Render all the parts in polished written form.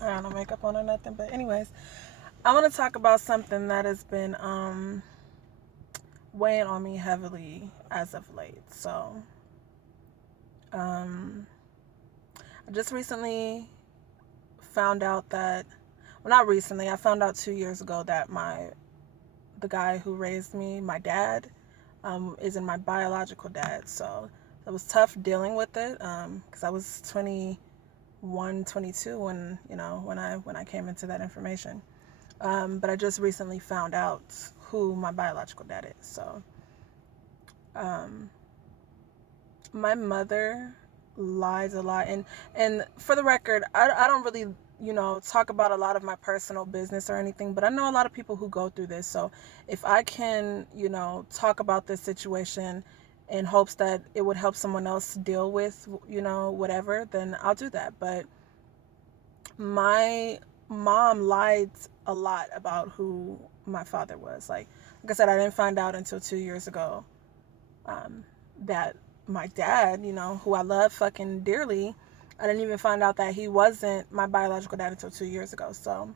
I don't know makeup on or nothing. But anyways, I want to talk about something that has been weighing on me heavily as of late. So um, I just recently found out that, well, not recently. I found out 2 years ago that the guy who raised me, my dad, isn't my biological dad. So it was tough dealing with it because I was 21, 22 when when I came into that information. But I just recently found out who my biological dad is. So um, my mother lies a lot, and for the record, I don't really talk about a lot of my personal business or anything, but I know a lot of people who go through this. So if I can talk about this situation in hopes that it would help someone else deal with whatever, then I'll do that. But my mom lied a lot about who my father was. Like I said, I didn't find out until 2 years ago um, that my dad, who I love fucking dearly, I didn't even find out that he wasn't my biological dad until 2 years ago. So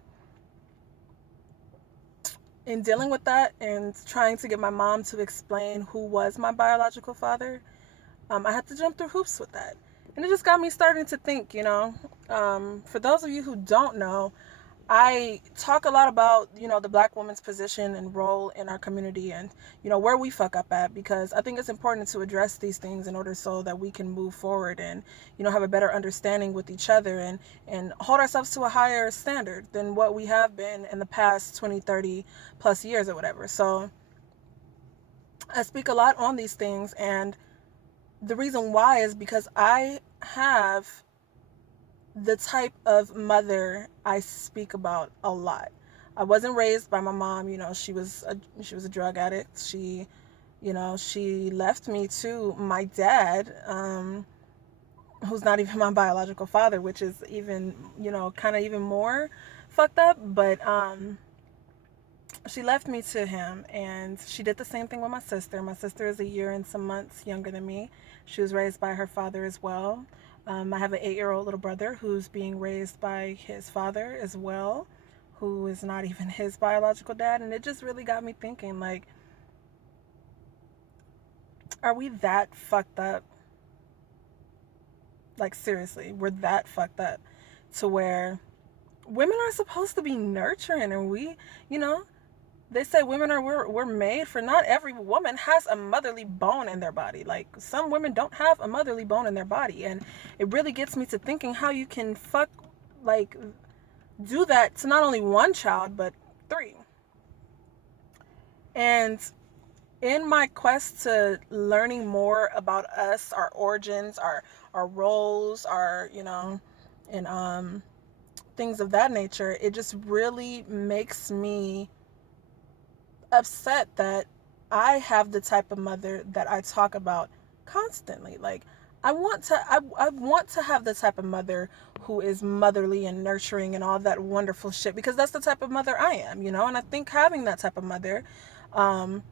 in dealing with that and trying to get my mom to explain who was my biological father, I had to jump through hoops with that. And it just got me starting to think, for those of you who don't know, I talk a lot about, the black woman's position and role in our community and, where we fuck up at, because I think it's important to address these things in order so that we can move forward and, have a better understanding with each other and hold ourselves to a higher standard than what we have been in the past 20, 30 plus years or whatever. So I speak a lot on these things, and the reason why is because I have the type of mother I speak about a lot. I wasn't raised by my mom. She was a drug addict. She left me to my dad, who's not even my biological father, which is even kind of even more fucked up. But she left me to him, and she did the same thing with my sister. My sister is a year and some months younger than me. She was raised by her father as well. I have an 8-year-old little brother who's being raised by his father as well, who is not even his biological dad. And it just really got me thinking, like, are we that fucked up? Like, seriously, we're that fucked up to where women are supposed to be nurturing, and you know, they say women are we're made for. Not every woman has a motherly bone in their body. Like, some women don't have a motherly bone in their body, and it really gets me to thinking how you can like do that to not only one child but three. And in my quest to learning more about us, our origins, our roles, our and things of that nature, it just really makes me upset that I have the type of mother that I talk about constantly. Like, I want to have the type of mother who is motherly and nurturing and all that wonderful shit, because that's the type of mother I am, and I think having that type of mother, um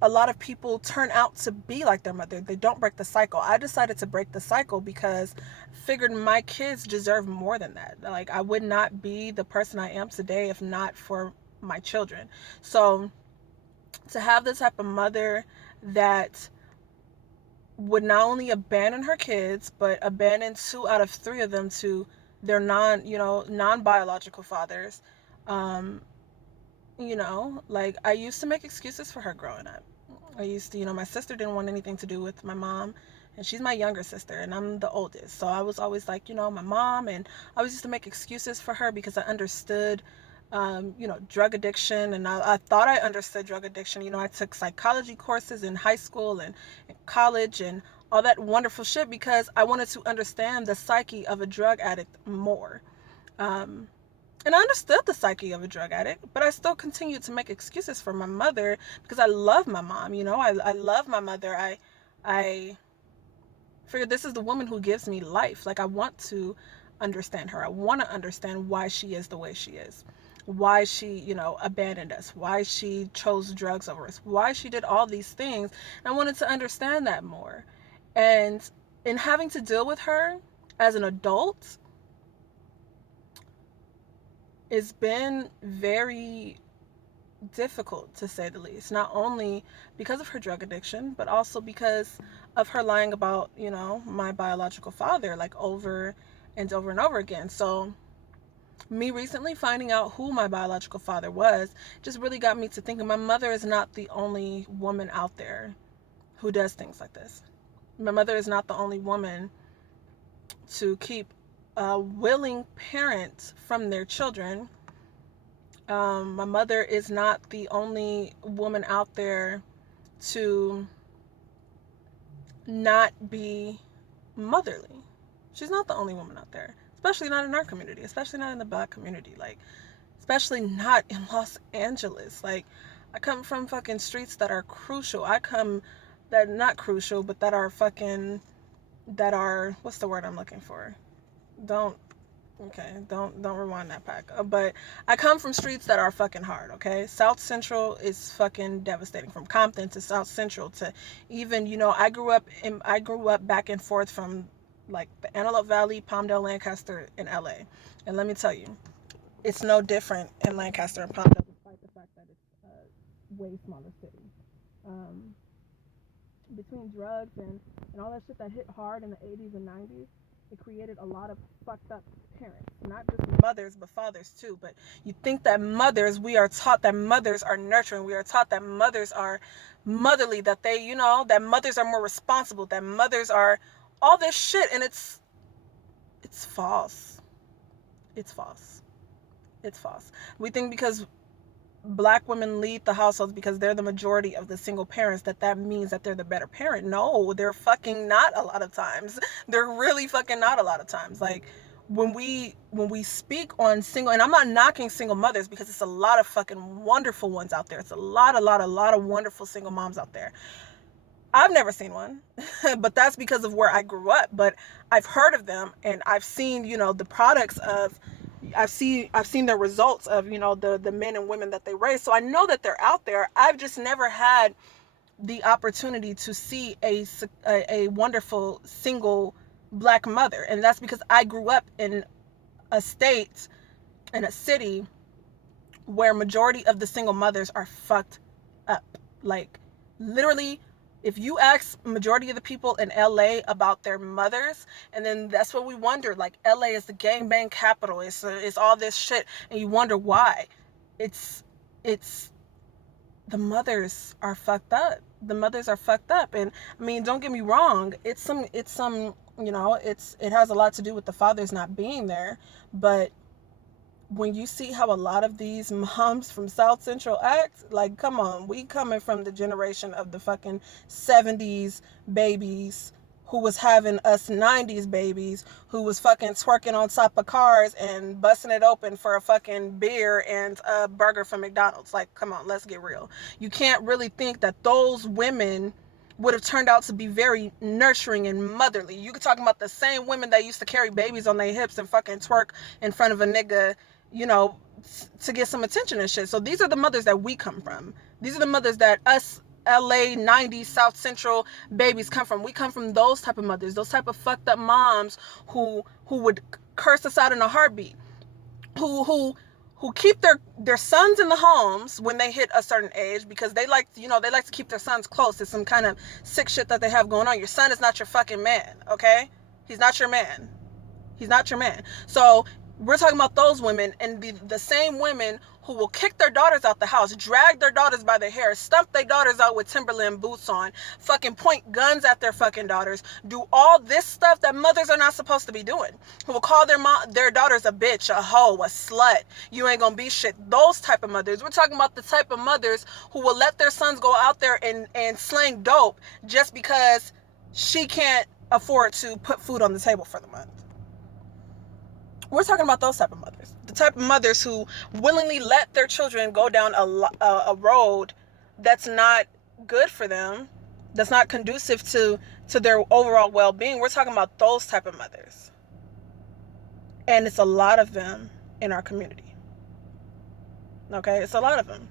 a lot of people turn out to be like their mother. They don't break the cycle. I decided to break the cycle because I figured my kids deserve more than that. Like, I would not be the person I am today if not for my children. So to have the type of mother that would not only abandon her kids but abandon 2 out of 3 of them to their non biological fathers. um like, I used to make excuses for her growing up. I used to, my sister didn't want anything to do with my mom, and she's my younger sister and I'm the oldest, so I was always like, my mom. And I always used to make excuses for her because I understood drug addiction, and I thought I understood drug addiction. I took psychology courses in high school and college and all that wonderful shit because I wanted to understand the psyche of a drug addict more. Um, and I understood the psyche of a drug addict, but I still continued to make excuses for my mother because I love my mom. I love my mother. I figured this is the woman who gives me life. Like, I want to understand her. I want to understand why she is the way she is, why she, abandoned us, why she chose drugs over us, why she did all these things. And I wanted to understand that more. And in having to deal with her as an adult, it's been very difficult, to say the least, not only because of her drug addiction, but also because of her lying about, my biological father, like over and over and over again. So me recently finding out who my biological father was just really got me to thinking my mother is not the only woman out there who does things like this. My mother is not the only woman to keep a willing parent from their children. My mother is not the only woman out there to not be motherly. She's not the only woman out there, especially not in our community, especially not in the Black community, like, especially not in Los Angeles. Like, I come from fucking streets that are crucial. I come that not crucial, but that are fucking, that are, what's the word I'm looking for? Don't Okay, don't rewind that pack. But I come from streets that are fucking hard. Okay, South Central is fucking devastating. From Compton to South Central to even, I grew up back and forth from like the Antelope Valley, Palmdale, Lancaster, and LA. And let me tell you, it's no different in Lancaster and Palmdale, despite the fact that it's a way smaller city. Um, Between drugs and all that shit that hit hard in the 80s and 90s, it created a lot of fucked up parents. Not just mothers, but fathers too. But you think that mothers, we are taught that mothers are nurturing. We are taught that mothers are motherly, that they, that mothers are more responsible, that mothers are all this shit. And it's false. It's false. It's false. We think because Black women lead the households because they're the majority of the single parents that means that they're the better parent. No, they're fucking not a lot of times. They're really fucking not a lot of times. Like, when we speak on single, and I'm not knocking single mothers, because it's a lot of fucking wonderful ones out there. It's a lot of wonderful single moms out there. I've never seen one, but that's because of where I grew up. But I've heard of them, and I've seen, the products of, I've seen the results of, the men and women that they raise. So I know that they're out there. I've just never had the opportunity to see a wonderful single Black mother, and that's because I grew up in a state, in a city where majority of the single mothers are fucked up. Like, literally, if you ask majority of the people in LA about their mothers, and then that's what we wonder, like, LA is the gangbang capital, it's all this shit, and you wonder why. It's the mothers are fucked up. The mothers are fucked up. And I mean, don't get me wrong, it's some it has a lot to do with the fathers not being there. But when you see how a lot of these moms from South Central act, like, come on, we coming from the generation of the fucking 70s babies who was having us 90s babies, who was fucking twerking on top of cars and busting it open for a fucking beer and a burger from McDonald's. Like, come on, let's get real. You can't really think that those women would have turned out to be very nurturing and motherly. You could talk about the same women that used to carry babies on their hips and fucking twerk in front of a nigga, you know, to get some attention and shit. So these are the mothers that we come from. These are the mothers that us LA 90s South Central babies come from. We come from those type of mothers, those type of fucked up moms who would curse us out in a heartbeat, who keep their sons in the homes when they hit a certain age, because they like to keep their sons close. It's some kind of sick shit that they have going on. Your son is not your fucking man, okay? He's not your man. He's not your man. So we're talking about those women, and the same women who will kick their daughters out the house, drag their daughters by their hair, stump their daughters out with Timberland boots on, fucking point guns at their fucking daughters, do all this stuff that mothers are not supposed to be doing, who will call their daughters a bitch, a hoe, a slut, you ain't gonna be shit. Those type of mothers. We're talking about the type of mothers who will let their sons go out there and slang dope just because she can't afford to put food on the table for the month. We're talking about those type of mothers. The type of mothers who willingly let their children go down a road that's not good for them, that's not conducive to their overall well-being. We're talking about those type of mothers. And it's a lot of them in our community. Okay? It's a lot of them.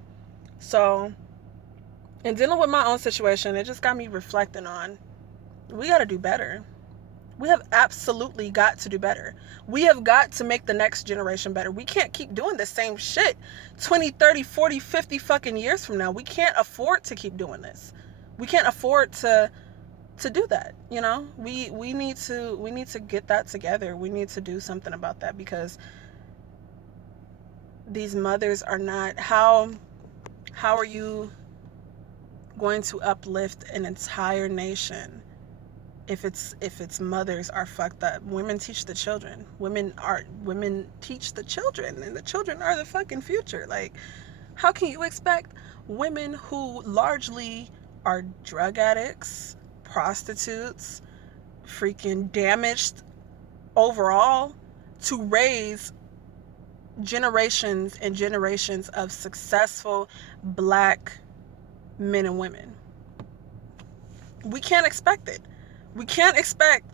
So, in dealing with my own situation, it just got me reflecting on, we got to do better. We have absolutely got to do better. We have got to make the next generation better. We can't keep doing the same shit 20, 30, 40, 50 fucking years from now. We can't afford to keep doing this. We can't afford to do that, you know? We need to get that together. We need to do something about that, because these mothers are not, how are you going to uplift an entire nation if its mothers are fucked up? Women teach the children. Women teach the children, and the children are the fucking future. Like, how can you expect women who largely are drug addicts, prostitutes, freaking damaged overall, to raise generations and generations of successful black men and women? We can't expect it. We can't expect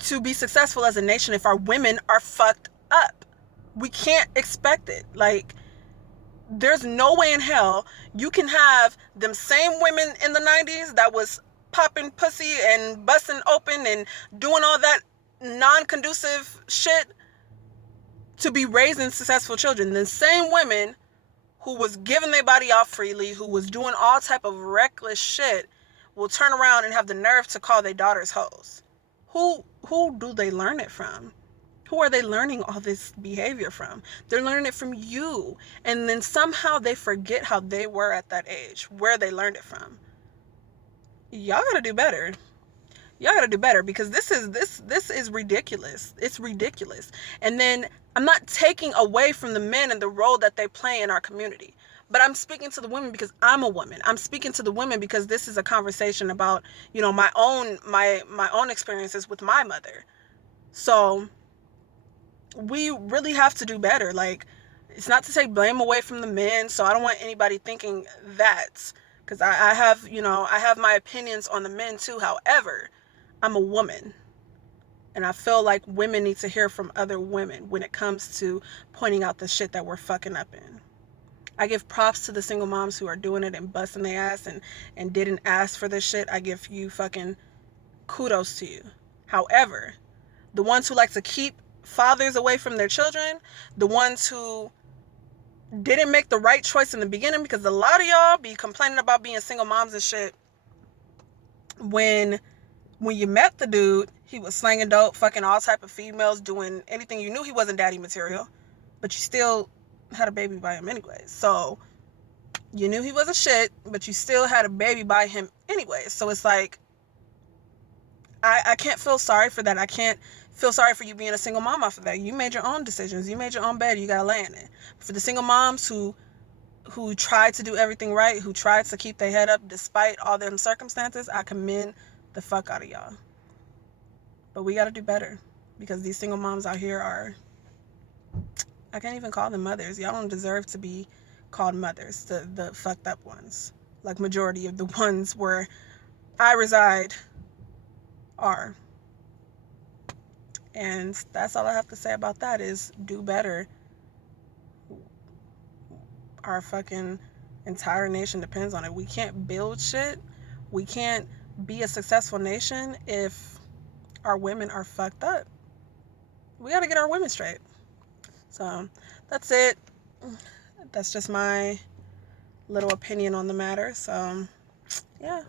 to be successful as a nation if our women are fucked up. We can't expect it. Like, there's no way in hell you can have them same women in the 90s that was popping pussy and busting open and doing all that non-conducive shit to be raising successful children. The same women who was giving their body off freely, who was doing all type of reckless shit, will turn around and have the nerve to call their daughters hoes. Who do they learn it from? Who are they learning all this behavior from? They're learning it from you. And then somehow they forget how they were at that age, where they learned it from. Y'all gotta do better. Y'all gotta do better, because this is ridiculous. It's ridiculous. And then I'm not taking away from the men and the role that they play in our community, but I'm speaking to the women because I'm a woman. I'm speaking to the women because this is a conversation about, you know, my own experiences with my mother. So we really have to do better. Like, it's not to take blame away from the men, so I don't want anybody thinking that, because I have, you know, I have my opinions on the men too. However, I'm a woman, and I feel like women need to hear from other women when it comes to pointing out the shit that we're fucking up in. I give props to the single moms who are doing it and busting their ass and didn't ask for this shit. I give you fucking kudos to you. However, the ones who like to keep fathers away from their children, the ones who didn't make the right choice in the beginning, because a lot of y'all be complaining about being single moms and shit. When you met the dude, he was slanging dope, fucking all type of females, doing anything. You knew he wasn't daddy material, but you still had a baby by him anyway. So you knew he was a shit, but you still had a baby by him anyway. So it's like, I can't feel sorry for that. I can't feel sorry for you being a single mom off of that. You made your own decisions. You made your own bed. You gotta lay in it. For the single moms who tried to do everything right, who tried to keep their head up despite all them circumstances, I commend the fuck out of y'all. But we gotta do better, because these single moms out here are, I can't even call them mothers. Y'all don't deserve to be called mothers, the fucked up ones. Like, majority of the ones where I reside are. And that's all I have to say about that, is do better. Our fucking entire nation depends on it. We can't build shit. We can't be a successful nation if our women are fucked up. We gotta get our women straight. So that's it. That's just my little opinion on the matter. So yeah.